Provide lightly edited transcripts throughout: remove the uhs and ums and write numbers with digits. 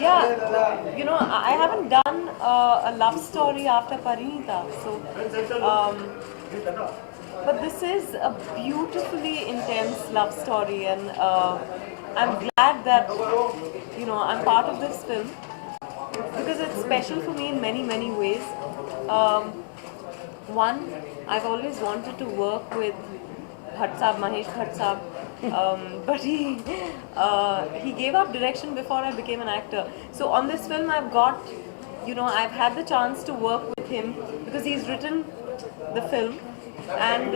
Yeah, I haven't done a love story after Parinita, so but this is a beautifully intense love story, and I'm glad that I'm part of this film because it's special for me in many ways. Um, One, I've always wanted to work with Bhatt Saab, Mahesh Bhatt Saab, but he gave up direction before I became an actor. So on this film, I've had the chance to work with him because he's written the film, and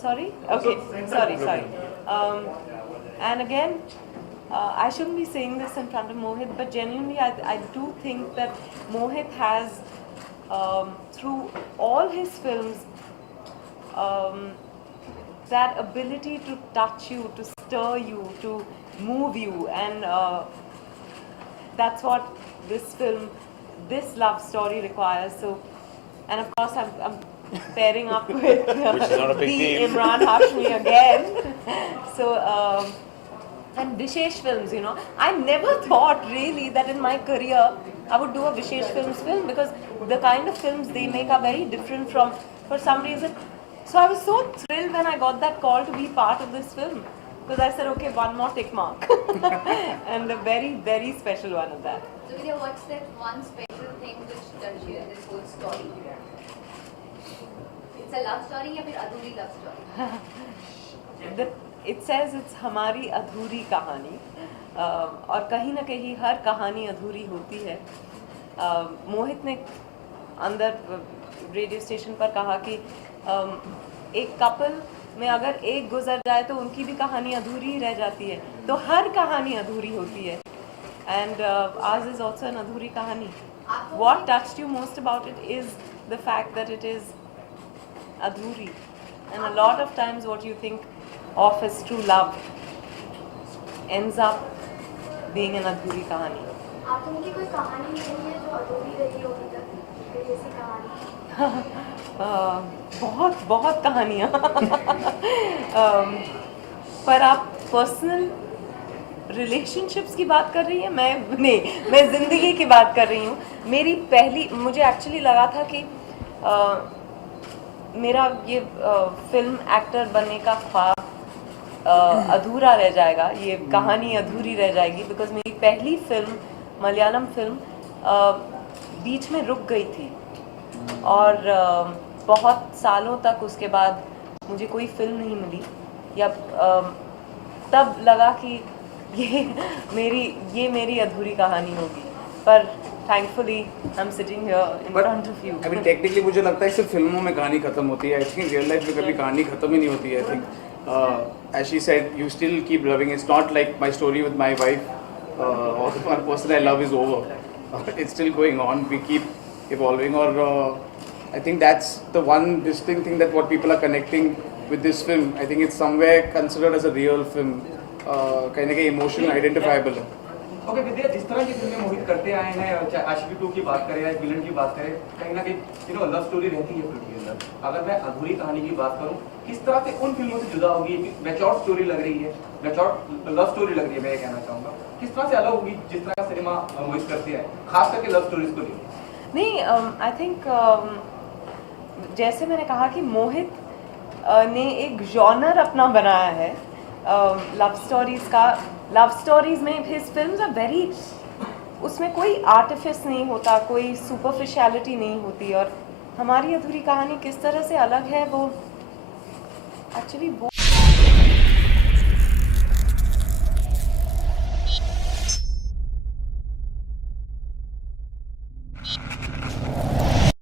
sorry, okay, sorry. And again, I shouldn't be saying this in front of Mohit, but genuinely, I do think that Mohit has, through all his films, that ability to touch you, to stir you, to move you, and that's what this love story requires. So, and of course, I'm pairing up with the Imran Hashmi again. So, and Vishesh Films, I never thought really that in my career I would do a Vishesh Films film because the kind of films they make are very different for some reason. So I was so thrilled when I got that call to be part of this film because I said, okay, one more tick mark, and a very special one of that. So Vidya, what's that one special thing which touched you in this whole story? It's a love story or adhuri love story? It says it's हमारी अधूरी कहानी, और कहीं ना कहीं हर कहानी अधूरी होती है. मोहित ने अंदर रेडियो स्टेशन पर कहा कि एक कपल में अगर एक गुजर जाए तो उनकी भी कहानी अधूरी ही रह जाती है, तो हर कहानी अधूरी होती है. And ours is also an अधूरी कहानी. What touched you most about it is the fact that it is अधूरी, and a lot of times what you think of as true love ends up being an अधूरी कहानी. आप उनकी कोई कहानी नहीं है जो अधूरी रही हो अभी तक, कोई ऐसी कहानी? बहुत कहानियाँ. पर आप पर्सनल रिलेशनशिप्स की बात कर रही हैं? मैं ज़िंदगी की बात कर रही हूँ. मुझे एक्चुअली लगा था कि मेरा ये फिल्म एक्टर बनने का ख्वाब अधूरा रह जाएगा, ये कहानी अधूरी रह जाएगी बिकॉज मेरी पहली फिल्म मलयालम फिल्म बीच में रुक गई थी और बहुत सालों तक उसके बाद मुझे कोई फिल्म नहीं मिली, या तब लगा कि ये मेरी अधूरी कहानी होगी. पर thankfully I am sitting here in front of you. I mean technically मुझे लगता है सिर्फ फिल्मों में कहानी खत्म होती है. आई थिंक रियल लाइफ में कभी कहानी खत्म ही नहीं होती है. I think as she said you still keep loving. It's not like my story with my wife or the one person I love is over. It's still going on. We keep evolving. Or I think that's the one distinct thing that what people are connecting with this film. I think it's somewhere considered as a real film. कहीं ना कहीं emotional identifiable है. ओके विद्या, जिस तरह की फिल्में मोहित करते आए हैं, चाहे आशिकी 2 की बात करें या विलन की बात करें, कहीं ना कहीं लव स्टोरी रहती है फिल्म के अंदर. अगर मैं अधूरी कहानी की बात करूं, किस तरह से उन फिल्मों से जुदा होगी? मैच्योर स्टोरी लग रही है, मैच्योर लव स्टोरी लग रही है. मैं ये कहना चाहूँगा किस तरह से अलग होगी जिस तरह का सिनेमा मोहित करते हैं, खास करके लव स्टोरीज को लेकर. नहीं, आई थिंक जैसे मैंने कहा कि मोहित ने एक जॉनर अपना बनाया है लव स्टोरीज का. लव स्टोरीज में हिज फिल्म्स आर वेरी, उसमें कोई आर्टिफिस नहीं होता, कोई सुपरफिशियलिटी नहीं होती. और हमारी अधूरी कहानी किस तरह से अलग है वो एक्चुअली